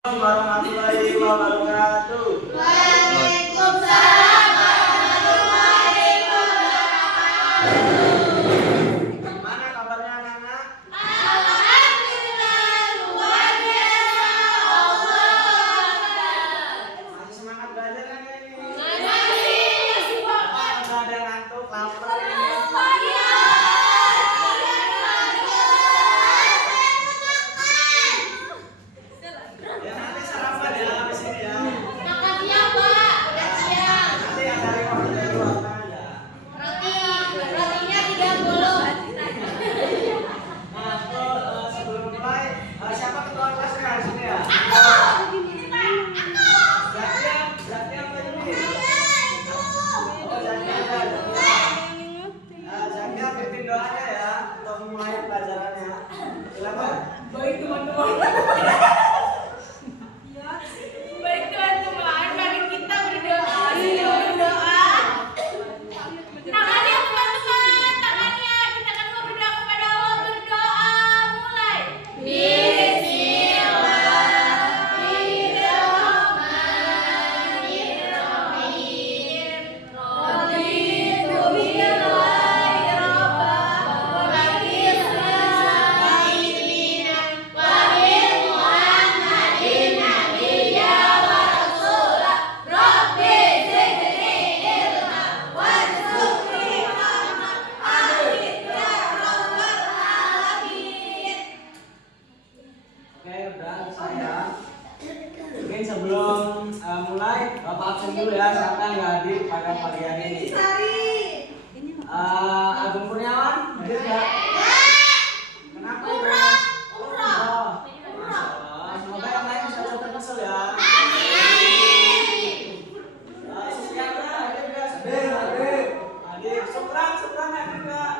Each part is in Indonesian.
Warahmatullahi wabarakatuh. Waalaikumsalam warahmatullahi wabarakatuh. Gimana kabarnya anak-anak? Alhamdulillah luar biasa Allah. Masih semangat belajar kan ini? Masih Apa nggak ada ngantuk, lapar ini? Ya nanti sarapan ya habis ini ya. Makasih ya Pak, udah siang. Nanti yang dari waktu dari luar ada. Rotinya 30. Nah, sebelum mulai, siapa ketua kelasnya di sini ya? Zaki apa ini? Oh, Zaki ada. Zaki pimpin doanya ya untuk memulai pelajarannya. Silakan. Baik teman-teman, mari kita berdoa. Tangannya teman-teman, tangannya. Kita akan mau berdoa kepada Allah. Berdoa mulai. Bismillahirrahmanirrahim. Raditu billahi rabban wa bil islami dinan wa bil Muhammadin nabiyya wa rasula. Rabbi zidni ilma warzuqni fahma. Amin ya rabbal alamin. Oke, udah saya. Mungkin sebelum mulai, Bapak absen dulu ya, siapa yang nggak hadir pada pagi hari ini? Agung Kurniawan, hadir nggak? Kenapa? Umroh. Umroh. Masya Allah. Semoga yang lain bisa cepat kesel ya. Susiana, hadir nggak? Hadir. Hadir. Supran hadir nggak?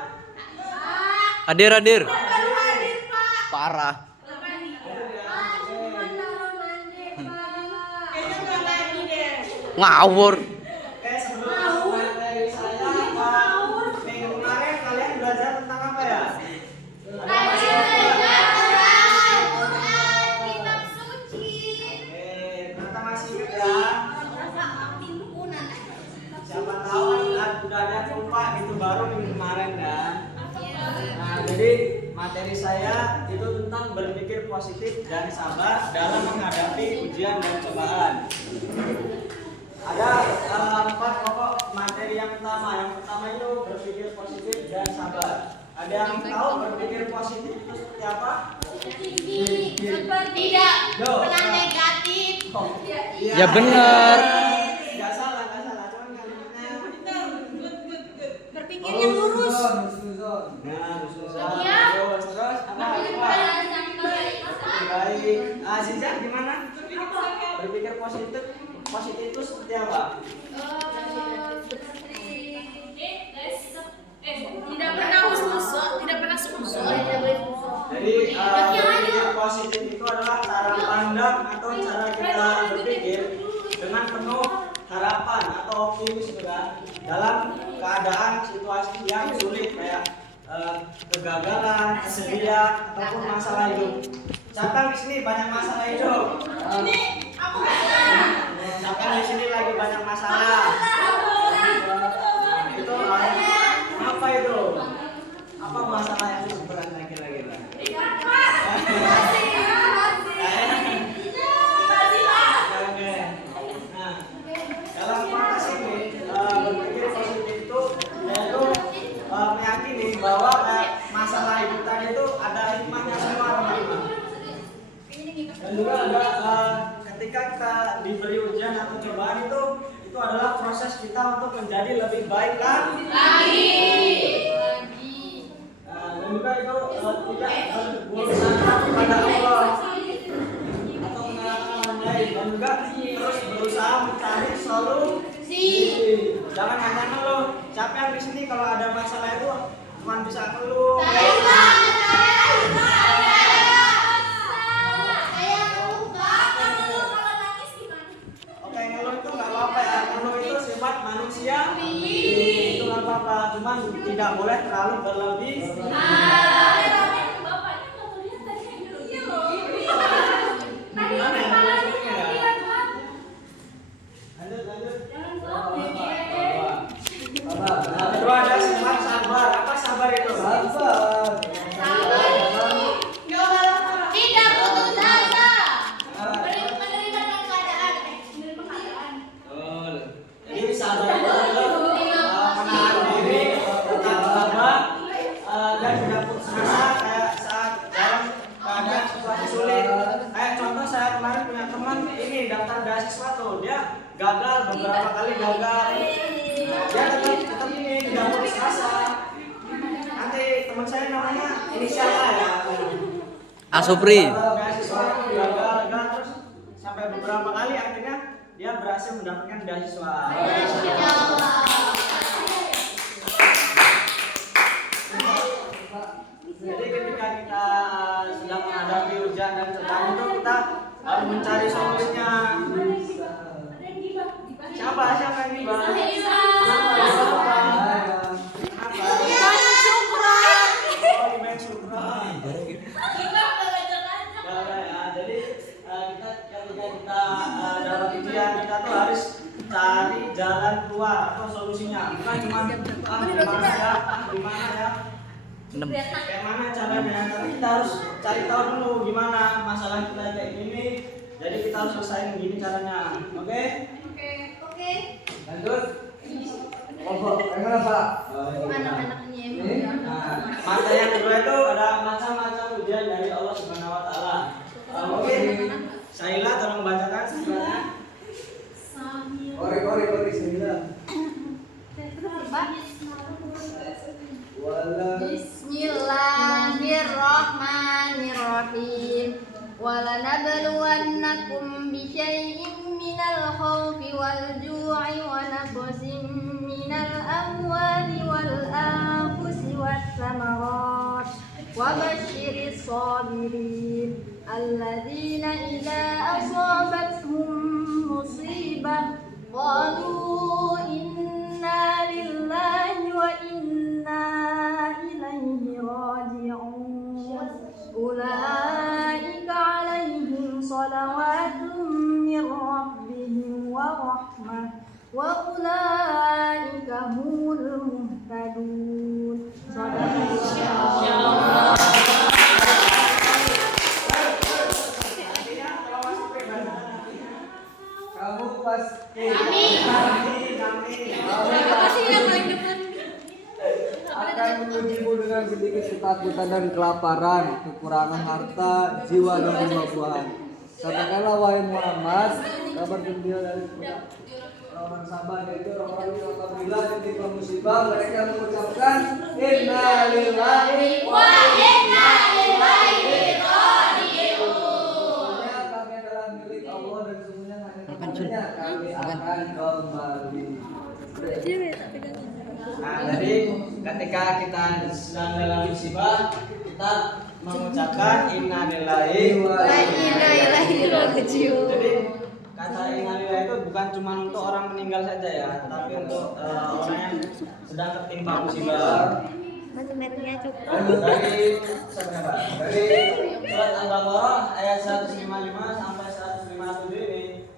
Hadir. Baru hadir Pak. Parah. Hadir ya. Kayaknya nggak lagi deh. Ngawur. Oke, sebelum materi saya, minggu kemarin kalian belajar tentang apa ya? Al-Quran, kitab suci. Oke, ternyata masih ingat ya. Siapa tahu udah ada lupa gitu baru minggu kemarin kan. Nah, jadi materi saya itu tentang berpikir positif dan sabar dalam menghadapi ujian dan cobaan. Ada 4 pokok materi yang utama. Yang pertama itu berpikir positif dan sabar. Ada yang tahu berpikir positif itu seperti apa? Tidak pernah negatif. Iya. Ya benar. Nggak salah. Cuman kalimatnya Berpikir yang lurus. nah, terus Iya. apa? Baik. Ziza gimana? Berpikir positif itu seperti apa? Tidak pernah husnuzon, tidak pernah suuzon. Jadi berpikir positif itu adalah cara pandang atau cara kita berpikir dengan penuh harapan atau optimis gitu kan dalam keadaan situasi yang sulit kayak kegagalan, kesedihan ataupun masalah hidup. Siapa di sini banyak masalah hidup? Ini aku Siapa di sini lagi banyak masalah? Itu apa itu? Apa masalah yang berat kira-kira? Oke. Nah, dalam konteks ini berpikir positif itu yaitu meyakini bahwa masalah hidup tadi itu ada hikmahnya semua teman-teman. Dan juga ada ketika kita diberi ujian atau cobaan itu adalah proses kita untuk menjadi lebih baik lagi. Dan juga itu tidak berusaha kepada Allah atau mengalahkan orang lain dan juga terus berusaha mencari solusi. Jangan hanya ngeluh. Siapa yang di sini kalau ada masalah itu cuma bisa ngeluh. Oke, ngeluh itu nggak apa-apa ya. Ngeluh itu sifat manusia. Itu nggak apa-apa. Cuman tidak boleh terlalu berlebih. bapaknya nggak terlihat tadi. Iya loh. Tadi teman-teman ini daftar beasiswa tuh, dia gagal beberapa kali gagal. Dia tetap ini tidak putus asa. Nanti teman saya namanya inisial A ya. Asupri. Beasiswa gagal terus sampai beberapa kali akhirnya dia berhasil mendapatkan beasiswa. Jadi ketika kita sedang menghadapi ujian dan cobaan itu kita harus mencari solusinya. Siapa yang gibah? Kenapa? Jadi ketika kita dapat ujian kita tuh harus cari jalan keluar atau solusinya. Bukan cuma gimana ya. Kayak mana caranya, tapi kita harus cari tahu dulu gimana masalah kita kayak gini. Jadi kita harus selesaiin gini caranya. Oke? Oke. Lanjut. Kelompok yang mana Pak? Mata yang kedua itu ada macam-macam ujian dari Allah Subhanahu Wa Taala. Oke. Saila tolong bacakan suratnya. Kori sembilan. Bismillahirrahmanirrahim. Walanabluwannakum bisyai'in minal khawfi wal ju'i wa naqsin minal amwali wal anfusi was samarat wa basyiris sabirin alladzina idza asabatuhum musibah qalu inna lillahi wa inna ilaihi raji'un ulaika alaihim salawatun min rabbihim wa rahmah wa ulaika humul muhtadun. Kamu pas akan mengujimu dengan sedikit ketakutan dan kelaparan, kekurangan harta, jiwa dan buah-buahan. Katakanlah wahai Muhammad, kabar gembira dari orang sabar, yaitu orang-orang yang apabila ketika musibah mereka mengucapkan inna lillahi wa inna ilaihi raji'un. Kami adalah milik Allah dan semuanya hanya kepadanya kami akan kembali. Nah, jadi ketika kita sedang dalam musibah, kita mengucapkan innalillahi wa inna ilaihi raji'un. Jadi kata innalillahi itu bukan cuma untuk orang meninggal saja ya, tapi untuk orang yang sedang tertimpa musibah. Dari sebenarnya dari surat Al-Baqarah ayat 155 sampai 157 ini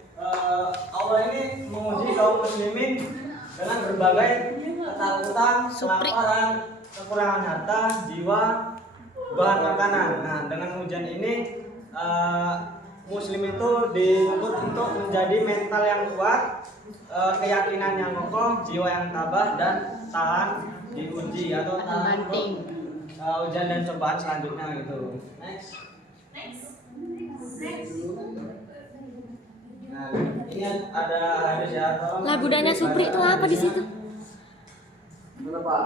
Allah ini menguji kaum muslimin dengan berbagai ketakutan, kelaparan, kekurangan harta, jiwa, bahan makanan. Nah, dengan ujian ini Muslim itu dituntut untuk menjadi mental yang kuat, keyakinan yang kokoh, jiwa yang tabah dan tahan diuji atau tahan ujian dan cobaan selanjutnya gitu. Next. Nah, ini ada hadis ya. Lagu Dana Supri itu apa di situ? Mana Pak?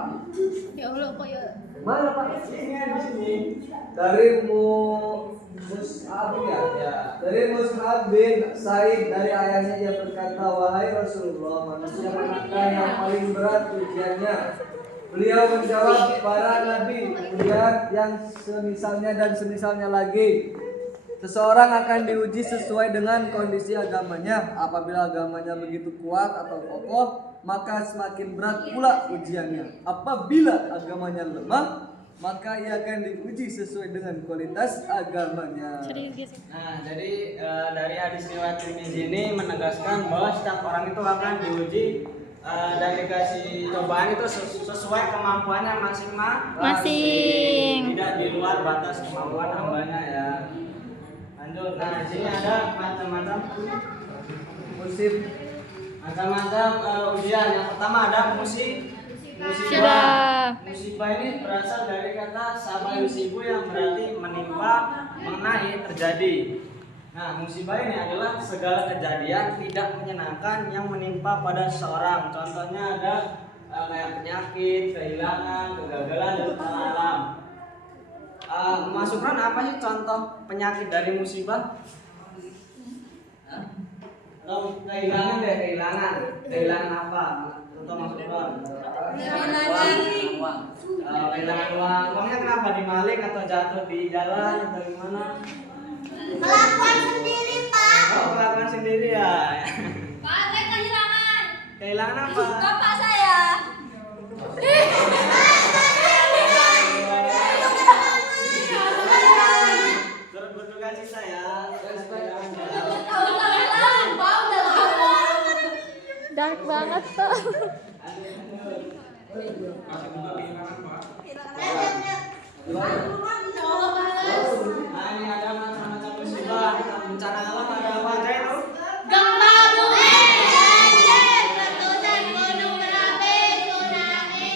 Ya Allah, kok ya. Mana Pak? Ini di sini. Dari Mus'ab ya. Dari Mus'ab bin Sa'id dari ayahnya ia berkata, wahai Rasulullah, manusia manakah yang paling berat ujiannya? Beliau menjawab, para nabi, kemudian yang semisalnya dan semisalnya lagi. Seseorang akan diuji sesuai dengan kondisi agamanya. Apabila agamanya begitu kuat atau kokoh, maka semakin berat pula ujiannya. Apabila agamanya lemah, maka ia akan diuji sesuai dengan kualitas agamanya. Nah, jadi dari hadis riwayat Tirmizi ini menegaskan bahwa setiap orang itu akan diuji dan dikasih cobaan itu sesuai kemampuannya masing-masing. Tidak di luar batas kemampuan hambanya ya. Lanjut. Nah, di sini ada macam-macam macam-macam ujian. Yang pertama ada musibah. Musibah ini berasal dari kata sabah yusibu yang berarti menimpa, mengenai, terjadi. Nah, musibah ini adalah segala kejadian tidak menyenangkan yang menimpa pada seseorang. Contohnya ada kayak penyakit, kehilangan, kegagalan, dan bencana alam. Mas Supran, apa sih contoh penyakit dari musibah? Atau kehilangan deh, kehilangan apa? Contoh Mas Supran. Kehilangan uang. Uangnya kenapa? Dimaling atau jatuh di jalan atau gimana? Kelakuan sendiri, Pak. Oh, kelakuan sendiri ya. Pak, saya kehilangan. Kehilangan apa? Bapak saya. Turut berduka cita ya. Dark banget tuh. Nah, ini ada macam-macam musibah, bencana alam ada apa aja itu? Gempa bumi, banjir, letusan gunung berapi, tsunami.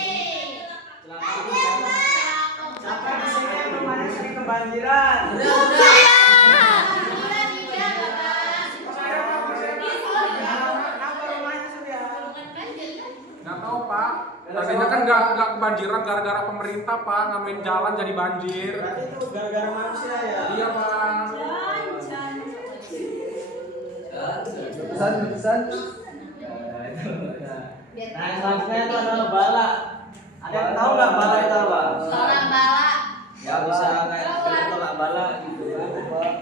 Siapa di sini yang rumahnya sering kebanjiran? Kenapa rumahnya Surya? Nggak tahu Pak. Tadinya kan nggak kebanjiran gara-gara pemerintah Pak ngamain jalan jadi banjir. Berarti itu gara-gara manusia ya? Iya Pak. Pesan. Nah, yang selanjutnya itu adalah bala. Ada yang tahu nggak bala itu apa? Seorang bala. Ya bisa kayak tolak bala gitu kan.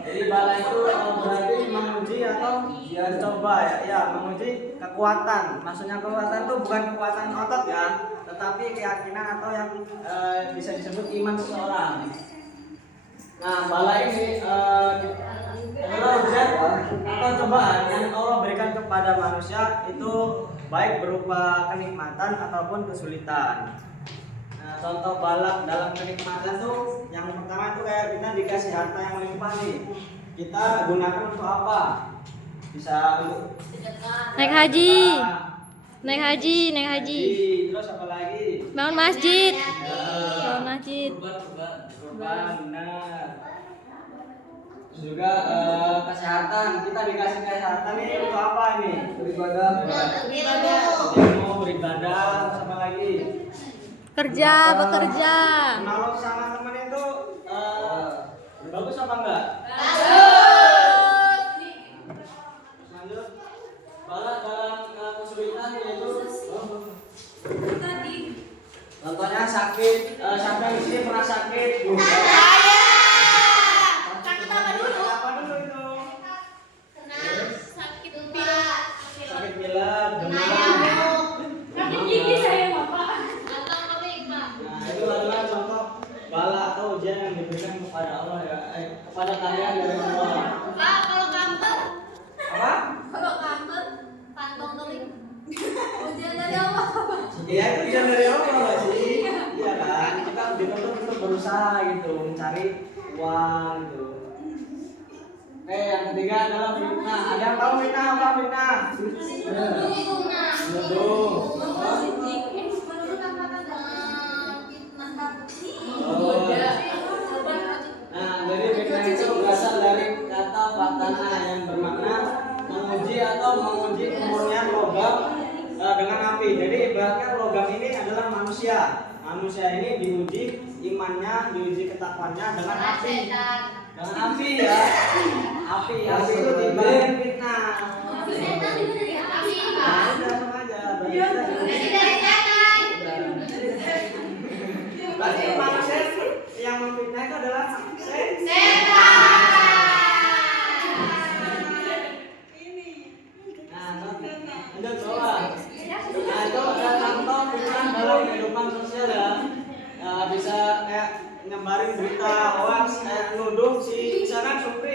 Jadi bala itu berarti menguji atau mencoba ya. Ya, menguji kekuatan. Maksudnya kekuatan itu bukan kekuatan otot ya, tetapi keyakinan atau yang bisa disebut iman seseorang. Nah, bala ini adalah ujian atau cobaan yang Allah berikan kepada manusia, itu baik berupa kenikmatan ataupun kesulitan. Nah, contoh bala dalam kenikmatan tuh yang pertama tuh kayak kita dikasih harta yang melimpah nih. Kita gunakan untuk apa? Bisa untuk Naik haji. naik haji. Terus apa lagi? Bangun masjid. Ya, Bangun masjid. kurban, benar. Terus juga kesehatan. Kita dikasih kesehatan nih untuk apa ini? Beribadah. Ilmu, beribadah, terus apa lagi? Bekerja. Kalau sama temen itu bagus apa enggak? Lanjut. Bala dalam kesulitan yaitu contohnya sakit. Siapa yang di sini pernah sakit? Sakit apa dulu? Apa dulu itu? Sakit Pak. Sakit pilek, demam. Sakit gigi saya, Bapak. Atau kebik, Pak. Nah, itu adalah contoh bala atau ujian yang diberikan kepada Allah ya, kepada kalian dari Allah. Pak, kalau kanker, Apa? kantong kering. Ujian dari Allah. Iya, itu ujian dari Allah nggak sih? Iya kan? Kita dituntut untuk berusaha gitu, mencari uang gitu. Oke, yang ketiga adalah fitnah. Ada yang tahu fitnah apa fitnah? Menuduh. Oh. Nah, jadi fitnah itu berasal dari kata fatana yang bermakna menguji atau menguji kemurnian logam dengan api. Jadi ibaratnya logam ini adalah manusia. Manusia ini diuji imannya, diuji ketakwaannya dengan api. Dengan api ya. Api itu dibagian fitnah. Nah, udah sama aja. Berarti manusia yang memfitnah itu adalah lanjut coba. Nah, itu ada contoh fitnah dalam kehidupan sosial ya. Bisa kayak nyebarin berita hoax, kayak nuduh si misalkan Supri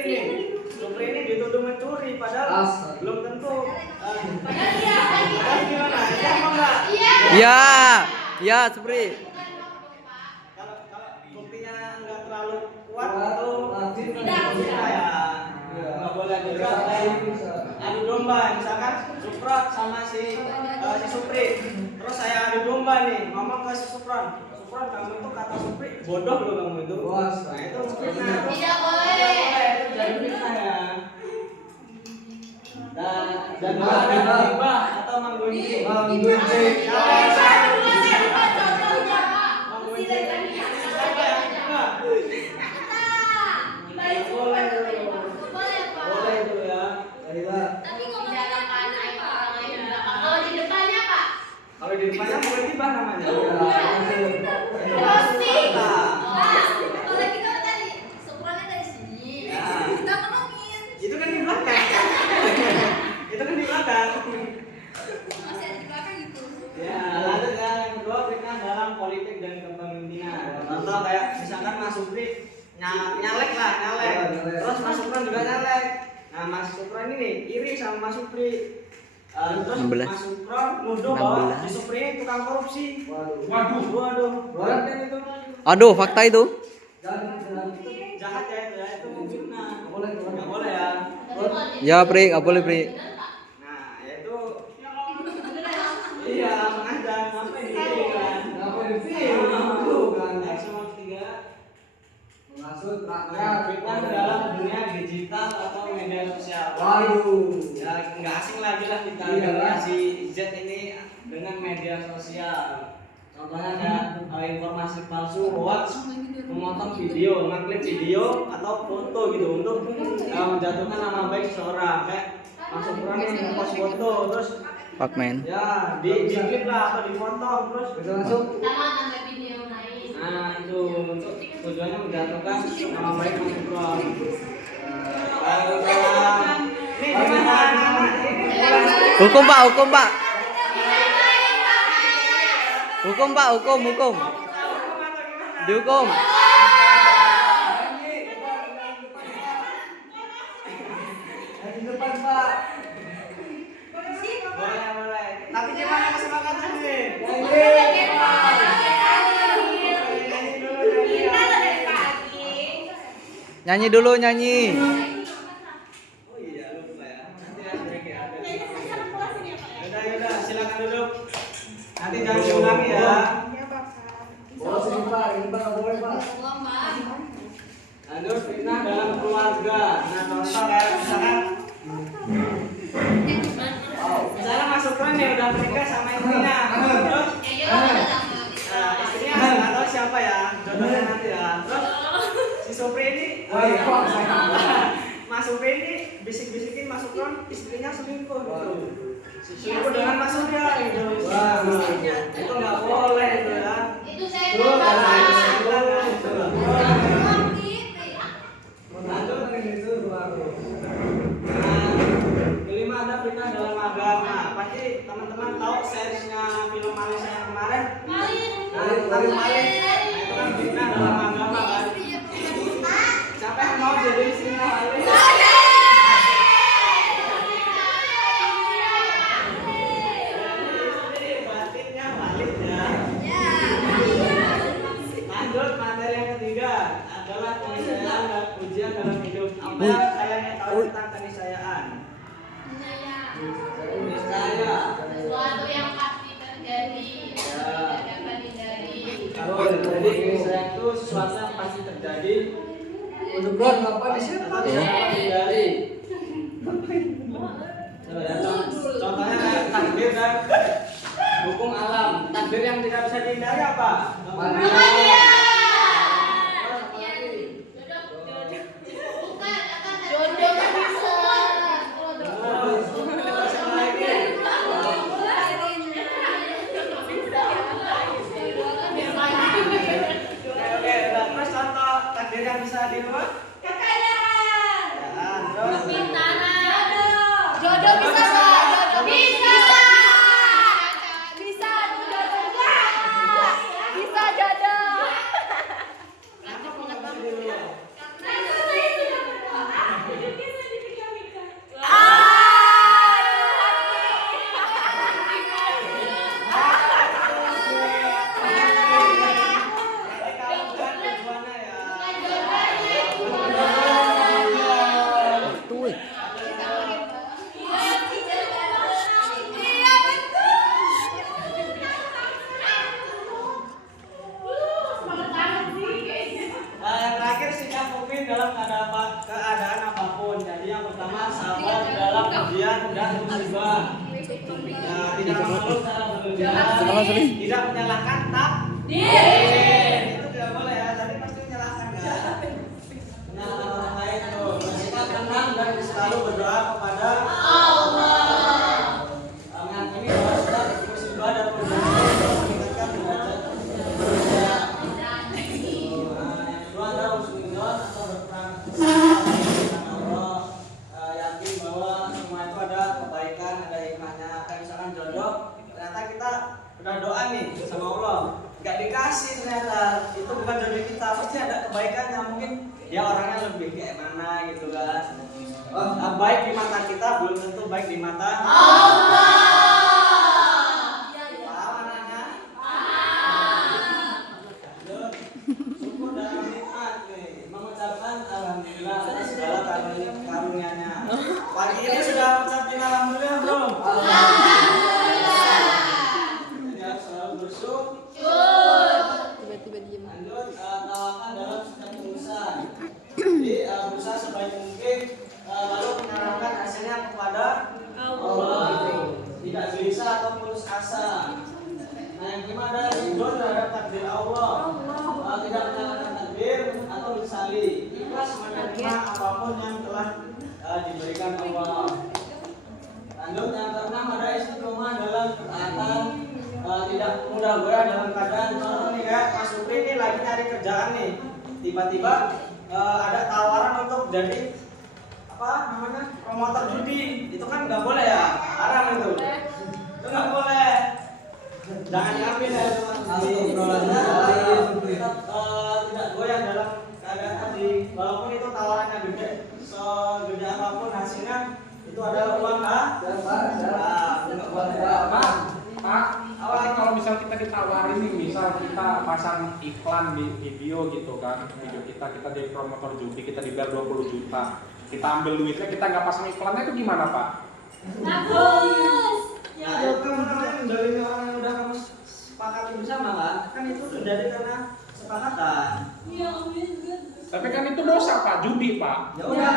ini dituduh mencuri padahal belum tentu. Padahal gimana? Iya apa enggak? Ya, Supri. Kalau buktinya enggak terlalu kuat itu tidak ya. Enggak boleh juga adu domba, misalkan Supra sama si Supri. Terus saya adu domba nih, ngomong ke si Supran, kamu itu kata Supri bodoh loh kamu itu. Nah, itu fitnah. Tidak boleh. Itu jadi fitnah ya. Jadwal ada hibah atau manggunji. Manggunji. Boleh itu ya. Baiklah. Kalau di depannya Pak. Kalau di depannya boleh hibah namanya. Roasting. Nah, Kalau kita tadi syukurannya dari sini. Ya. Kita ngomongin. itu kan di belakang. Itu kan di belakang. Masih ada di belakang gitu. Ya, lalu yang kedua fitnah dalam politik dan kepemimpinan. Contoh kayak misalkan Mas Supri nyalek. Terus Mas Supran juga nyalek. Nah, Mas Supran ini iri sama Mas Supri. Terus 16. Mas Supran nuduh bahwa 16. si Supri ini tukang korupsi. Waduh. Waduh. Berat kan itu? Aduh, fakta itu. Jangan. Jahat ya itu ya, itu fitnah. Boleh. Nggak boleh ya. Ya, Pri, nggak boleh, Pri. Nah, itu iya, langsung aja sampai di sini kan. Ngapain di sini? Dulu kan. Next nomor 3. Menghasut Nah, rakyat. fitnah dalam dunia digital atau media sosial. Waduh. Ya nggak asing lagi lah kita Iya. generasi Z ini dengan media sosial. Contohnya kayak informasi palsu, hoax, memotong video, ngeklip video atau foto gitu untuk menjatuhkan nama baik seseorang. Kayak masuk kurang nih post foto terus Fuckman. ya di klip lah atau dipotong terus Bisa masuk. Sama nambah video lain. nah itu untuk tujuannya menjatuhkan nama baik Mas Ibron. Lalu ini gimana anak-anak ini? Hukum, Pak, hukum, Pak. Hukum, Pak, hukum. Dihukum. Yang di depan, Pak. Boleh. Tapi gimana kesepakatan nih? Nyanyi dulu, nyanyi. Oh iya, lupa ya. Nanti ya break ya. Yaudah, silakan duduk. Nanti jangan diulangi ya. Boleh sini, Pak. Ini, Pak. Boleh, Pak. Lanjut fitnah dalam keluarga. Nah, contoh kayak misalkan Mas Supran nih udah menikah sama istrinya. Terus nah, istrinya nggak tahu siapa ya, jodohnya nanti ya. Terus si Supri ini Mas Supri ini bisik-bisikin Mas Supran istrinya selingkuh gitu. Selingkuh dengan Mas Surya gitu. Wah, itu nggak boleh itu ya. Itu saya Tuh, dapat. itu. Lanjut ini itu, Pak. Kelima ada fitnah dalam agama. Pasti teman-teman tahu seriesnya film Malaysia yang kemarin. Nah, itu kan fitnah dalam agama kan. Siapa yang mau jadi istrinya Malin? Batinnya Malin ya. Lanjut materi yang ketiga adalah keniscayaan dan ujian dalam hidup. Apa yang kalian tahu tentang keniscayaan? Niscaya. Sesuatu yang pasti terjadi, tidak dapat dihindari. Kalau jadi keniscayaan itu sesuatu yang pasti terjadi. Udah berat, ngapain di sini, Pak? Dari contohnya kayak takdir dan hukum alam. Takdir yang tidak bisa dihindari apa? Terus contoh takdir yang bisa dirubah? Jodoh bisa nggak? Jodoh bisa. Bisa jodoh. Bisa jodoh. sabar dalam ujian dan musibah. Nah, tidak mengeluh dalam berujian, tidak menyalahkan takdir. Itu tidak boleh ya, tadi pasti menyalahkan ya. Menyalahkan orang lain tuh. Bersikap tenang dan selalu berdoa kepada Allah. Mengakini bahwa setiap musibah dan ujian itu meningkatkan derajat manusia. Yang kedua adalah husnuzon atau berperang Allah. Yakin bahwa semua itu ada kebaikan, ada hikmahnya. Kayak misalkan jodoh, ternyata kita udah doa nih sama Allah, nggak dikasih ternyata, itu bukan jodoh kita, pasti ada kebaikannya. Mungkin dia orangnya lebih kayak mana gitu kan. Baik di mata kita belum tentu baik di mata Allah. Paham anaknya? Syukur dalam nikmat nih, mengucapkan alhamdulillah atas segala karunia-Nya. Pagi ini sudah mengucapkan alhamdulillah belum? Ya, selalu bersyukur. Lanjut, tawakal dalam setiap urusan. Jadi berusaha sebaik mungkin, lalu menyerahkan hasilnya kepada Allah. Tidak gelisah atau putus asa. Nah, yang kelima adalah ridho terhadap takdir Allah. Tidak menyalahkan takdir atau disali. Ikhlas menerima apapun yang telah diberikan Allah. Lanjut, yang keenam ada istiqomah dalam ketaatan. Tidak mudah goyah dalam keadaan. Contoh nih kayak Mas Supri ini lagi nyari kerjaan nih, tiba-tiba ada tawaran untuk jadi apa namanya promotor judi. Itu kan nggak boleh ya, haram itu nggak boleh, jangan diambil ya teman-teman. Tetap tidak goyah dalam keadaan tadi, walaupun itu tawarannya gede, segede apapun hasilnya itu adalah uang nggak boleh. Pak, kalau misal kita ditawarin nih, misal kita pasang iklan di video gitu kan, video kita jadi promotor judi, kita dibayar 20 juta, kita ambil duitnya, kita nggak pasang iklannya, itu gimana Pak? Bagus. Ya, itu kan namanya dari orang yang udah kamu sepakati bersama kan itu terjadi karena sepakatan. Tapi kan itu dosa Pak, judi Pak. Ya udah,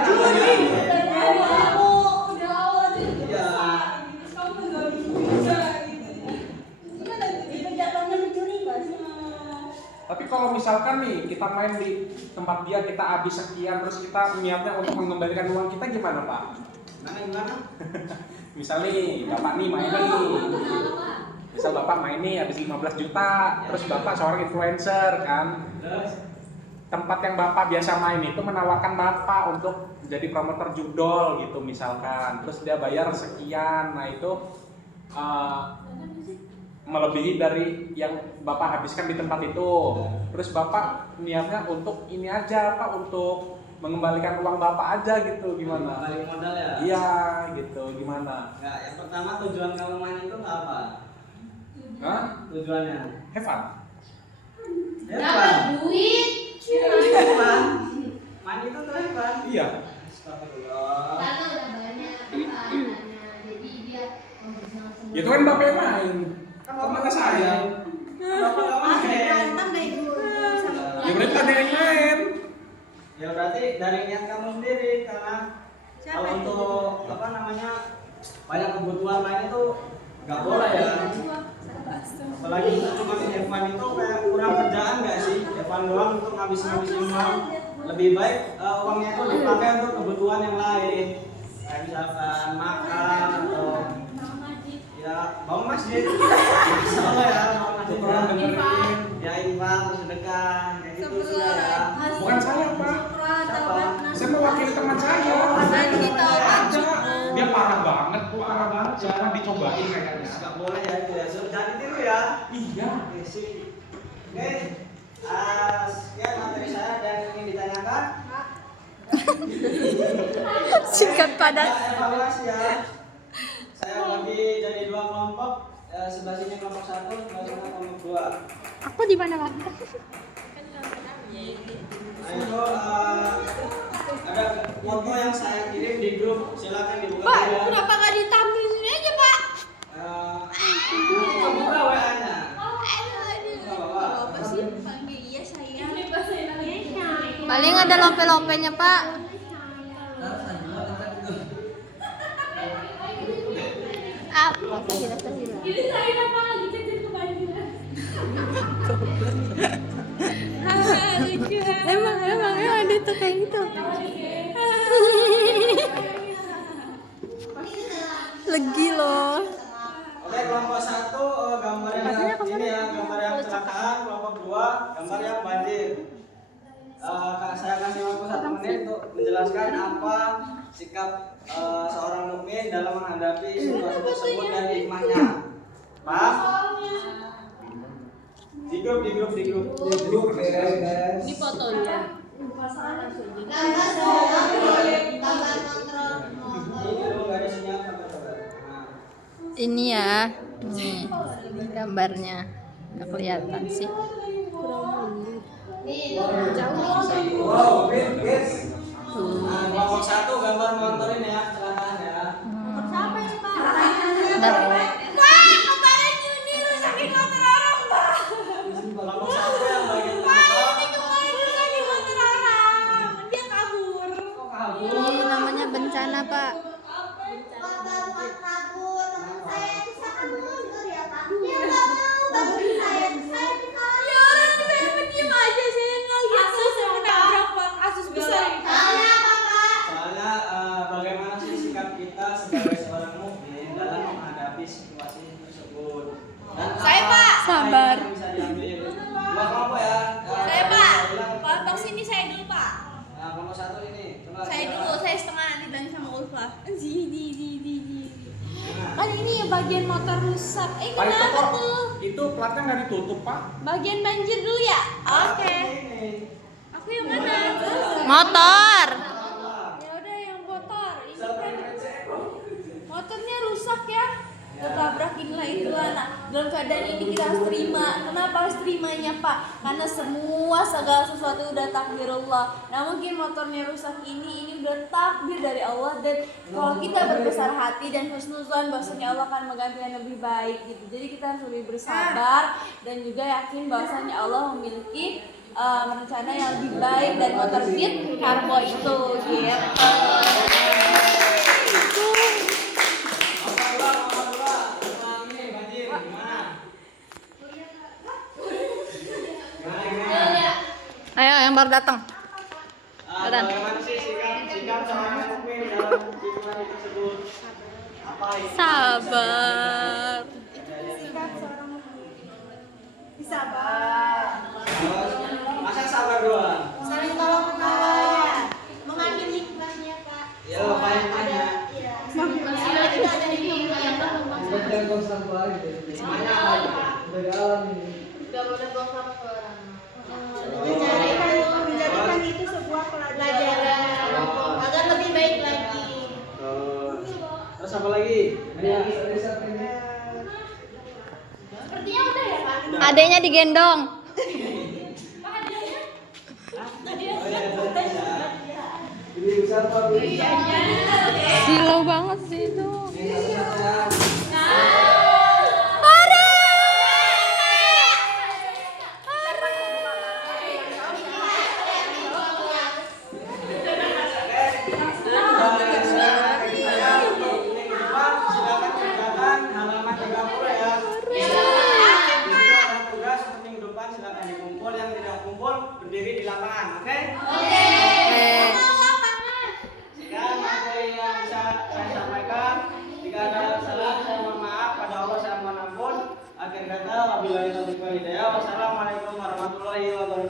Tapi kalau misalkan nih kita main di tempat dia, kita habis sekian, terus kita niatnya untuk mengembalikan uang kita, gimana Pak? Gimana? Misal nih Bapak nih main nih, misal Bapak main nih habis 15 juta, terus Bapak seorang influencer kan, tempat yang Bapak biasa main itu menawarkan Bapak untuk jadi promotor judol gitu misalkan, terus dia bayar sekian, nah itu melebihi dari yang Bapak habiskan di tempat itu. Terus Bapak niatnya untuk ini aja Pak, untuk mengembalikan uang Bapak aja gitu, gimana? Balik modal ya? Iya gitu, gimana? Ya, yang pertama tujuan kamu main itu apa? Hah? Tujuannya? Have fun. Dapat duit. Hebat. Main itu tuh hebat. Iya. Astagfirullah. Karena udah banyak pahalanya. Jadi dia Itu kan Bapak yang main. Kemana saya? Kenapa nggak main? Ya berarti ada yang main. Ya berarti dari niat kamu sendiri, karena kalau untuk apa namanya banyak kebutuhan lain itu nggak boleh ya. Apalagi cuma Evan itu kayak kurang kerjaan nggak sih? Evan doang untuk ngabisin uang. Lebih baik uangnya itu dipakai untuk kebutuhan yang lain, kayak misalkan makan atau ya bangun masjid. Insyaallah ya, bangun masjid ya, dengerin ya infak, sedekah, kayak gitu sudah ya. Bukan saya Pak. Siapa? Saya mewakili teman saya. Ada. Dia parah banget, parah banget. Jangan dicobain kayaknya. Nggak boleh ya itu ya, suruh jangan ditiru ya. Iya. Oke sih. Oke, sekian materi saya dan ingin ditanyakan. Singkat padat. Evaluasi ya. Saya bagi jadi 2 kelompok, sebelah sini kelompok 1, sebelah sana kelompok 2. Aku di mana Pak? Nah itu ada foto yang saya kirim di grup, silakan dibuka Pak, ya. kenapa nggak ditampilin sini aja Pak? Buka WA-nya. Apa sih? Panggil iya saya. Paling ada lope-lopenya Pak. Ini saya apa lagi cecet kebanjiran. Lucu. Emang ada tuh kayak gitu. Legi loh. Oke, kelompok 1 gambar yang ini ya, gambar yang kecelakaan. Kelompok 2 gambar yang banjir. Saya kasih waktu 1 menit untuk menjelaskan apa sikap seorang mukmin dalam menghadapi situasi tersebut dan hikmahnya. Paham? Di grup ya guys. Ini fotonya. Ini dulu nggak ada sinyal gambar-gambar. Nah. Ini ya. Nih, gambarnya. Nggak kelihatan sih. Wow, guys. Nah, kelompok 1 gambar motor ini ya, kecelakaan ya. Bentar. Motornya Juni rusakin motor orang, Pak. Kelompok 1 yang bagian Pak, tengah. ini kemarin rusakin motor orang. Dia kabur. Ini namanya bencana, Pak. Ya orang saya pendiam aja, saya ngeliat saya menabrak Pak, kasus besar ini. Soalnya bagaimana sih sikap kita sebagai seorang mukmin dalam menghadapi situasi tersebut. Dan Saya, apa Pak. Sabar. yang bisa diambil. Dua kelompok ya. Saya Pak, kelompok sini saya dulu Pak. Nah, kelompok 1 ini. Coba. Saya dulu, saya setengah nanti bilangin sama Ulfa. Di. Nah, Kan ini bagian motor rusak. Pak, itu Kenapa kok tuh? itu platnya nggak ditutup Pak? Bagian banjir dulu ya? Oke. ini. Aku yang mana? Motor. Ya udah yang motor. Ini kan motornya rusak ya. Ketabrak inilah itulah. Nah, dalam keadaan ini kita harus terima. Kenapa harus terimanya Pak? Karena segala sesuatu udah takdirullah. Nah mungkin motornya rusak ini udah takdir dari Allah. Dan kalau kita berbesar hati dan husnuzon, bahwasanya Allah akan mengganti yang lebih baik gitu. Jadi kita harus lebih bersabar dan juga yakin bahwasanya Allah memiliki rencana yang lebih baik dan motor Beat Carbo itu gitu. Nomor dua. Tentang ini banjir gimana? Gimana? Ayo yang baru datang. Bagaimana sih sikap seorang mukmin dalam situasi tersebut? Apa itu? Sabar. Masa sabar doang? Saling tolong menolong, mengambil hikmahnya Pak. Ya, apa hikmahnya? Ada hikmahnya Jangan kau sampai. Hikmahnya apa? Dari alam ini. Gak boleh bohong sama orang. Menjadikan itu sebuah pelajaran agar lebih baik lagi. Terus apa lagi? Ada siapa ini? Sepertinya udah ya Pak. Adanya digendong. Pak adanya. Ini siapa? Silau banget sih itu. Ini satu-satu ya. Silakan kerjakan halaman 30 ya. Di situ ada tugas seperti minggu depan, silakan dikumpul, yang tidak kumpul berdiri di lapangan, oke? Sekian materi yang bisa saya sampaikan. Jika ada salah, saya mohon maaf. Pada Allah saya mohon ampun. Akhir kata, wabillahi taufiq wal hidayah. Wassalamualaikum warahmatullahi wabarakatuh.